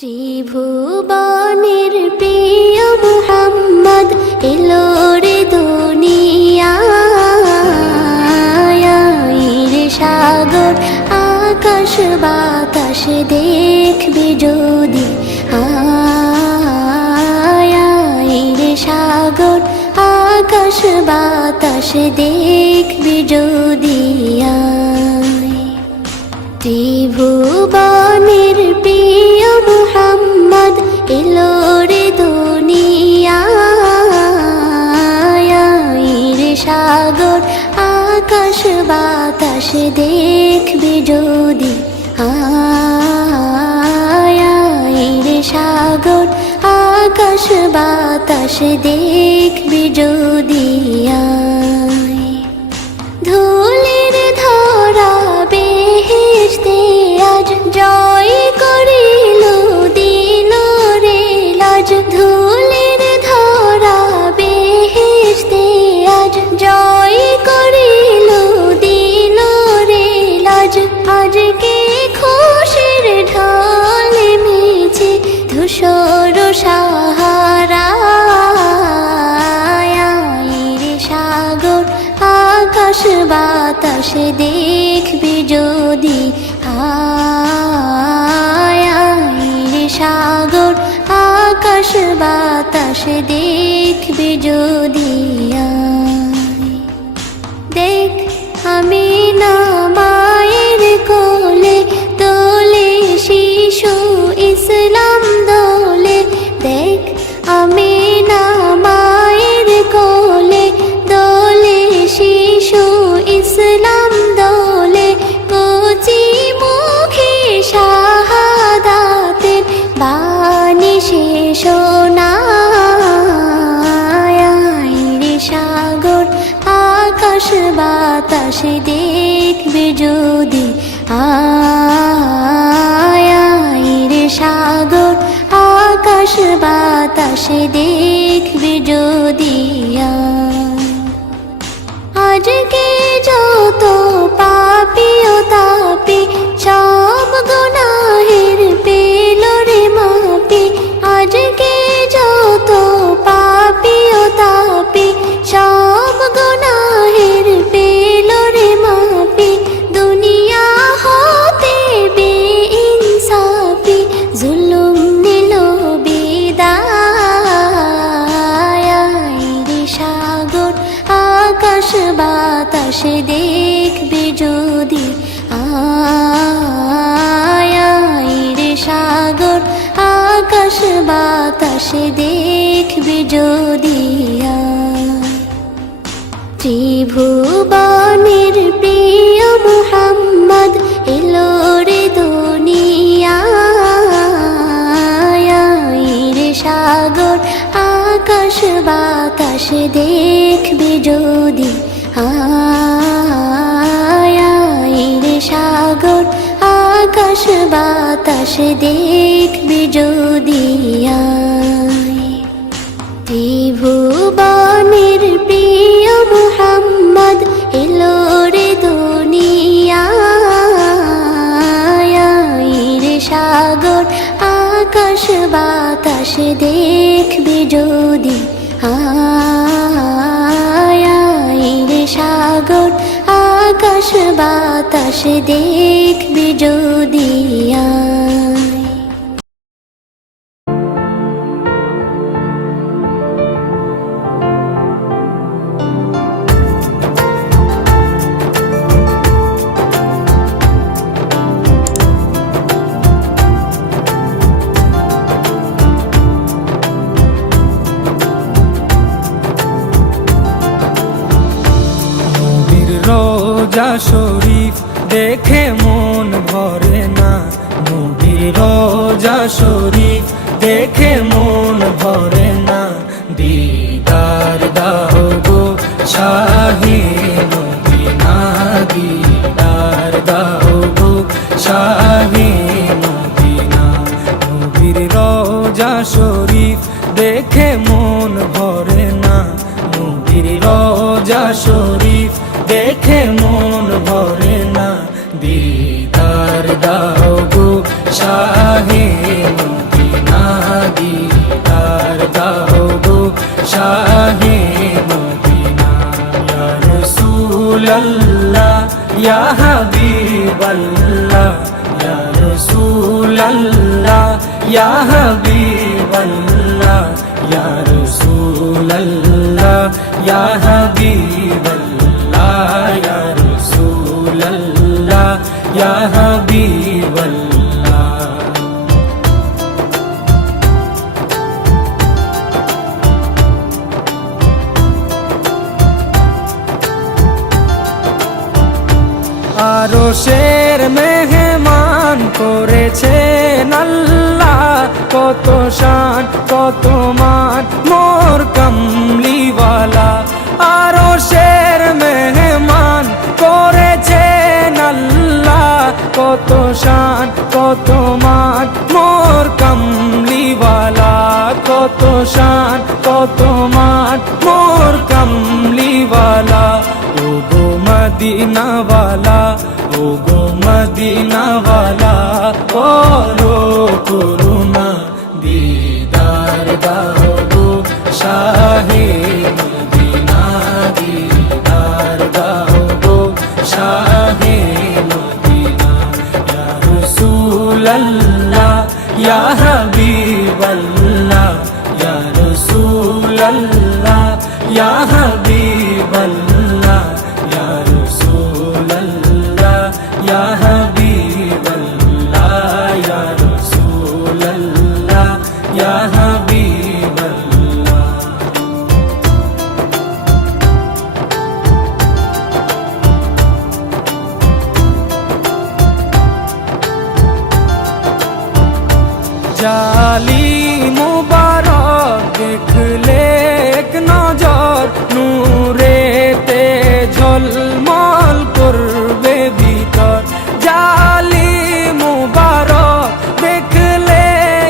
ত্রিভুবনের প্রিয় মুহাম্মদ এলো রে দুনিয়ায়, সাগর আকাশ বাতাস দেখবে যদি, রে সাগর আকাশ বাতাস দেখবে যদি। ত্রিভুবনের প্রিয় মুহাম্মদ এলো রে দুনিয়ায়, সাগর আকাশ বাতাস দেখবে যদি, রে সাগর আকাশ বাতাস দেখবে যদি। ধুলির ধরা বেহেশতে আজ জয় করিল দিল রে লাজ, ধুলির ধরা বেহেশতে আজ জয় করিল দিল রে লাজ। আজকে খুশির ঢল মেছে ধূসর সাহারা, রে সাগর আকাশ বাতাস দেখবে যদি, রে সাগর আকাশ বাতাস দেখবে যদি। দেখ আমি না মায়ের কোলে তোলে শিশু ইসলাম দোলে, দেখ আমি না মায়ের কোলে দোলে শিশু ইসলাম দোলে। কচি মুখে শাহাদাতের বাণী শেষ শোনায়, রে সাগর আকাশ বাতাস দেখবে যদি, রে সাগর আকাশ বাতাস দেখবে যদি। আজকে যত পাপী ও তাপী সব গুনাহের পেল রে মাপি, আজকে যত পাপী ও তাপী সব গুনাহের পেল রে মাপি। দুনিয়া হতে বেইনসাফি জুলুম নিল বিদায়, রে সাগর আকাশ বাতাস দেখবে যদি, রে সাগর আকাশ বাতাস দেখবে যদি। ত্রিভুবনের প্রিয় মুহাম্মদ এলো রে দুনিয়ায়, রে সাগর আকাশ বাতাস দেখবে যদি, রে সাগর আকাশ বাতাস দেখবে যদি। ত্রিভুবনের প্রিয় মুহাম্মদ এলো রে দুনিয়ায়, রে সাগর আকাশ বাতাস দেখবে যদি, রে সাগর আকাশ বাতাস দেখবে যদি। রোজা শরীফ দেখে মন ভরে না, নবীর রোজা শরীফ দেখে মন ভরে না। দিদার দাও গো শাহে মদিনা, দিদার দাও গো শাহে মদিনা। নবীর রোজা শরীফ দেখে মন ভরে না, নবীর রোজা শরীফ দেখে মন ভরে না। দিদার দাও গো শাহে মদিনা। আল্লাহ ইয়া রাসূলাল্লাহ ইয়া হাবিবাল্লাহ ইয়া রাসূলাল্লাহ ইয়া হাবিবাল্লাহ ইয়া রাসূলাল্লাহ ইয়া হাবিবাল্লাহ। আরশের মেহমান করেছেন আল্লাহ, কত শান কত মান মোর কামলিওয়ালা। আরশের মেহমান করেছেন আল্লাহ, কত শান কত মান মোর কামলিওয়ালা, কত শান কত মান মোর কামলিওয়ালা। ও গো মদিনাওয়ালা, ও গো মদিনাওয়ালা, করো করুণা দিদার দাও গো শাহে মদিনা, দিদার দাও গো শাহে মদিনা। ইয়া রাসূলাল্লাহ ইয়া হাবিবাল্লাহ ইয়া রাসূলাল্লাহ ইয়া হাবিবাল্লাহ ইয়া রাসূলাল্লাহ ইয়া হাবিবাল্লাহ ইয়া রাসূলাল্লাহ ইয়া হাবিবাল্লাহ। জালি মুবারক দেখলে এক নজর, নূরেতে ঝলমল করবে ভিতর। জালি মুবারক দেখলে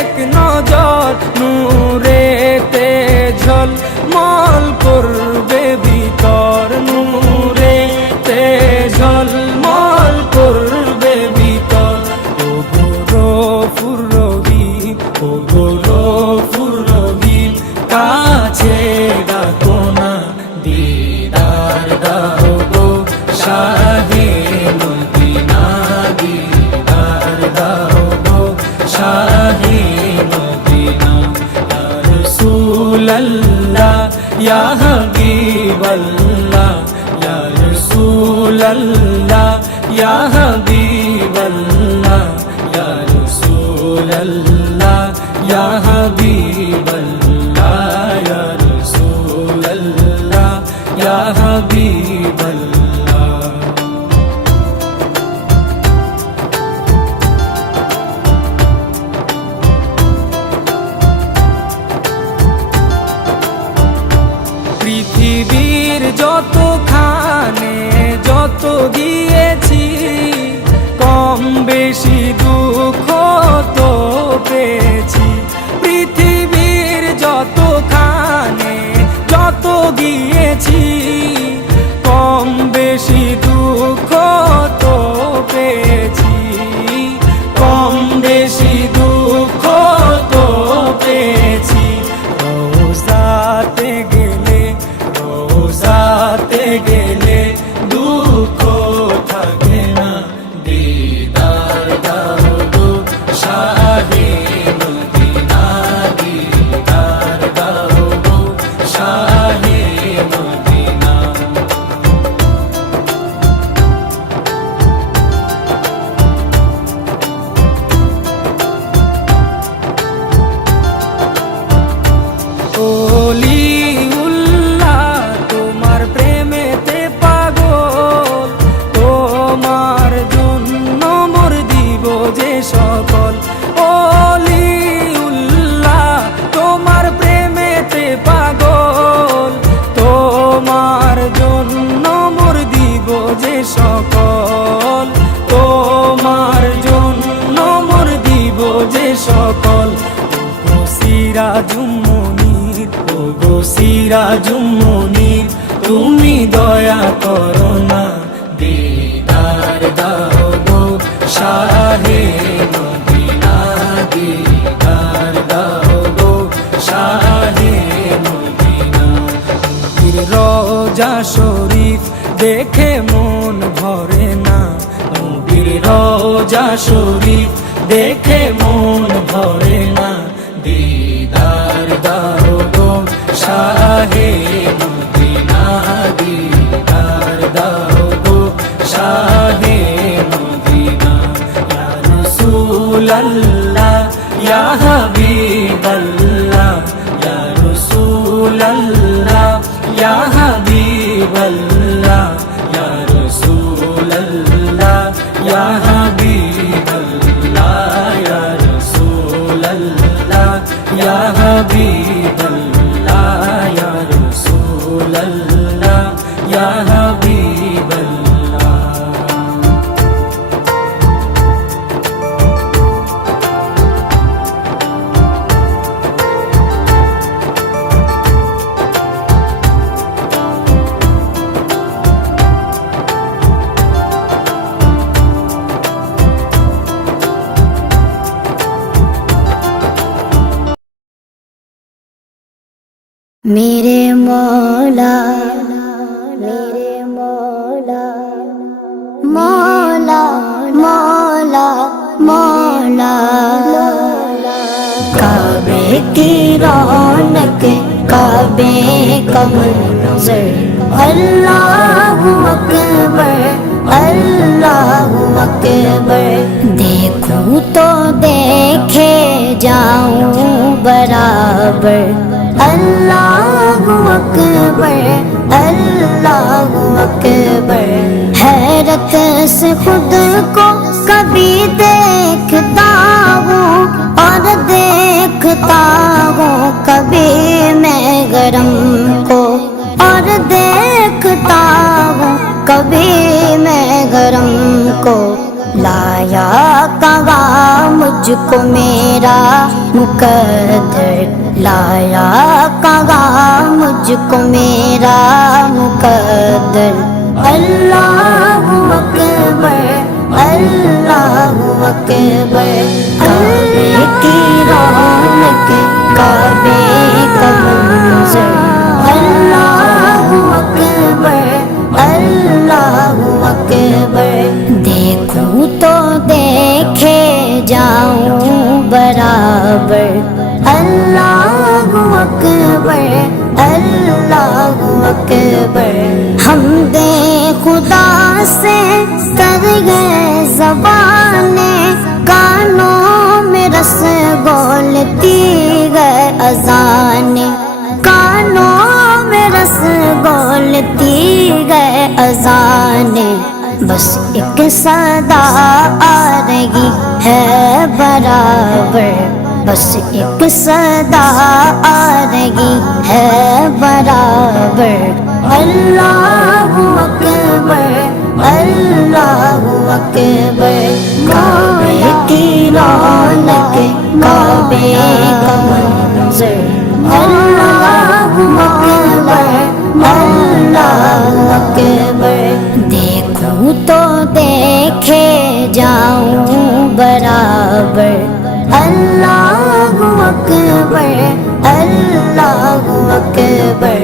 এক নজর, নূরেতে ঝলমল করবে ভিতর, নূরেতে ঝলমল করবে ভিতর। ও গো গফুর রহিম, ও গো গফুর রহিম, কাছে ডাকো না দিদার দাও গো শাহে মদিনা, দিদার দাও গো শাহে মদিনা। ইয়া রাসূলাল্লাহ ইয়া হাবিবাল্লাহ ইয়া রাসূলাল্লাহ ইয়া হাবিবাল্লাহ ইয়া রাসূলাল্লাহ ইয়া হাবিবাল্লাহ ইয়া রাসূলাল্লাহ ইয়া হাবিবাল্লাহ। পৃথিবীর যতখানে যত গিয়েছি, কম বেশি দুঃখ তো পেয়েছি। পৃথিবীর যতখানে যত গিয়েছি, কম বেশি দুঃখ তো পেয়েছি, কম বেশি দুঃখ তো পেয়েছি। রোজাতে গেলে, রোজাতে গেলে দুঃখ থাকে না, দিদার দাও গো শাহে মদিনা, দিদার দাও গো শাহে মদিনা। ওলিউল্লাহ তোমার প্রেমেতে পাগল, তোমার জন্য মোর দিব যে সকল। ওলিউল্লাহ তোমার প্রেমেতে পাগল, তোমার জন্য মোর দিব যে সকল, তোমার জন্য মোর দিব যে সকল। ও সিরাজুম মুনীর, ও গো সিরাজুম মুনীর, তুমি দয়া করো না দিদার দাও গো শাহে মদিনা, দিদার দাও গো শাহে মদিনা। রোজা শরীফ দেখে মন ভরে না, নবীর রওজা শরীফ দেখে মন ভরে না, দিদার দাও গো শাহে মদিনা, দিদার দাও গো শাহে মদিনা। ইয়া রাসূলাল্লাহ ইয়া হাবিবাল্লাহ, ইয়া রাসূলাল্লাহ ইয়া হাবিবাল্লাহ, ইয়া রাসূলাল্লাহ ইয়া হাবিবাল্লাহ, ইয়া রাসূলাল্লাহ ইয়া হাবিবাল্লাহ, ইয়া রাসূলাল্লাহ ইয়া হাবিবাল্লাহ। میرے مولا میرے مولا مولا مولا مولا، کعبے کی رونق کعبے کا منظر، اللہ اکبر اللہ اکبر، دیکھوں تو دیکھے جاؤں برابر، اللہ اکبر اللہ اکبر، حیرت سے خود کو کبھی دیکھتا ہوں اور دیکھتا ہوں کبھی میں گرم کو، اور دیکھتا ہوں کبھی میں گرم کو، لایا کہاں مجھ کو میرا مقدر، لایا کہاں مجھ کو میرا مقدر، اللہ اکبر اللہ اکبر، کعبے کی رونق کعبے کا منظر، اللہ اکبر اللہ اکبر، دیکھوں تو دیکھے جاؤں برابر، اللہ اکبر اللہ اکبر، حمد خدا سے کر گئے زبانیں، کانوں میں رس گولتی گئے اذانیں، کانوں میں رس گولتی گئے اذانیں، بس ایک صدا آ رہی ہے برابر، بس ایک صدا آ رہی ہے برابر، اللہ اکبر اللہ اکبر، کعبے کی رونق کعبے کا منظر، اللہ اکبر اللہ اکبر، دیکھوں تو دیکھے جاؤں برابر، اللہ اکبر اللہ اکبر،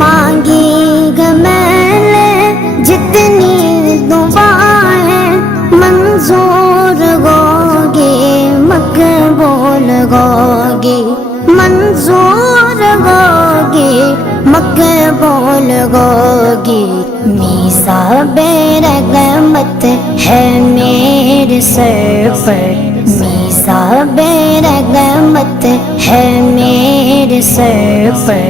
مانگی گا میں نے جتنی دعائیں منظور ہوگی مقبول ہوگی، منظور ہوگی مقبول ہوگی، میثاق رحمت ہے میرے سر پر، میثاق رحمت ہے میرے سر پر،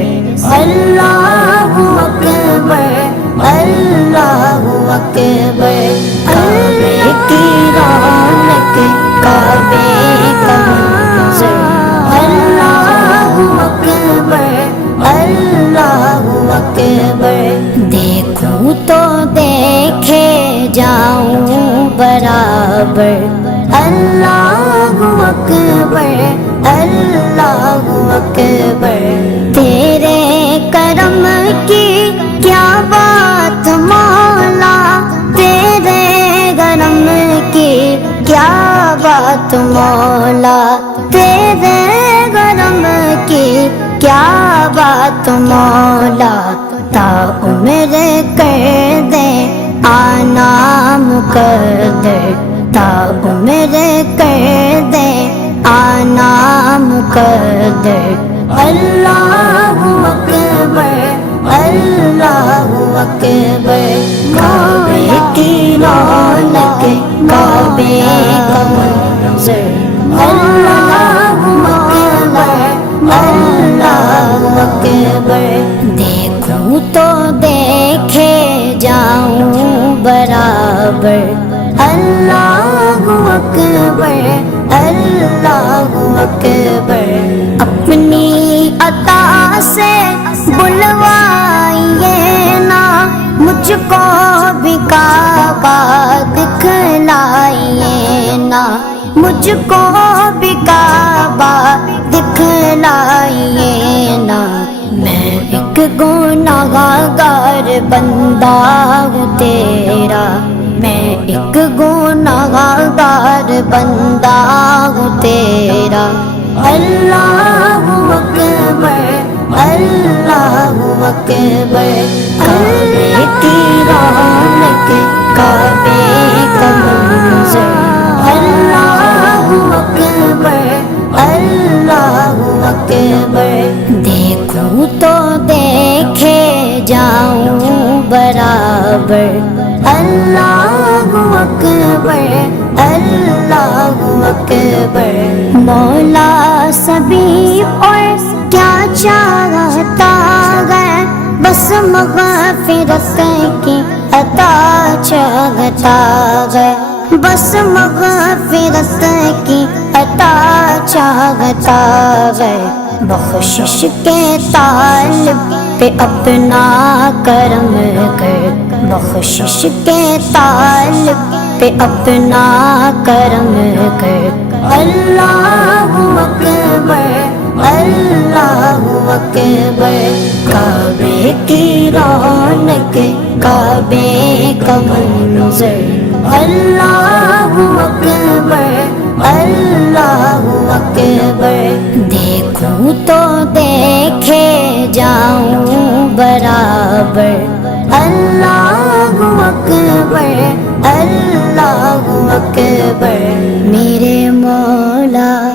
اللہ اکبر اللہ اکبر، کعبے کی رونق کعبے کا منظر، اللہ اکبر اللہ اکبر، دیکھوں تو دیکھے جاؤں برابر، اللہ اکبر اللہ اکبر، تیرے کرم کی کیا بات مولا، تیرے کرم کی کیا بات مولا، تیرے کرم کی کیا بات مولا، تا عمر کر دے آنا مقدر، تا عمر کر دے آنا مقدر اللہ اکبر اللہ اکبر کعبے کی رونق کعبے کا منظر اللہ اکبر اللہ اکبر دیکھوں تو دیکھے جاؤں برابر اللہ اکبر اللہ اکبر اپنی عطا سے بلوائیے نا مجھ کو بھی کعبہ دکھلائیے نا مجھ کو بھی کعبہ دکھلائیے نا میں ایک گناہگار بندہ ہوں تیرا میں ایک گناہگار بندہ ہوں تیرا اللہ اکبر اللہ اکبر کعبے کی رونق کعبے کا منظر اللہ اکبر اللہ اکبر دیکھوں تو دیکھے جاؤں برابر اللہ اکبر اللہ اکبر مولا سبھی اور کیا چاہتا ہے بس مغفرت کی عطا چاہتا ہے بس مغفرت کی عطا چاہتا ہے بخشش کے طالب پہ اپنا کرم کر بخشش کے طالب پہ اپنا کرم کر اللہ اکبر اللہ اکبر کعبے کی رونق کعبے کا منظر اللہ اکبر اللہ اکبر دیکھوں تو دیکھے جاؤں برابر اللہ اکبر اللہ اکبر میرے مولا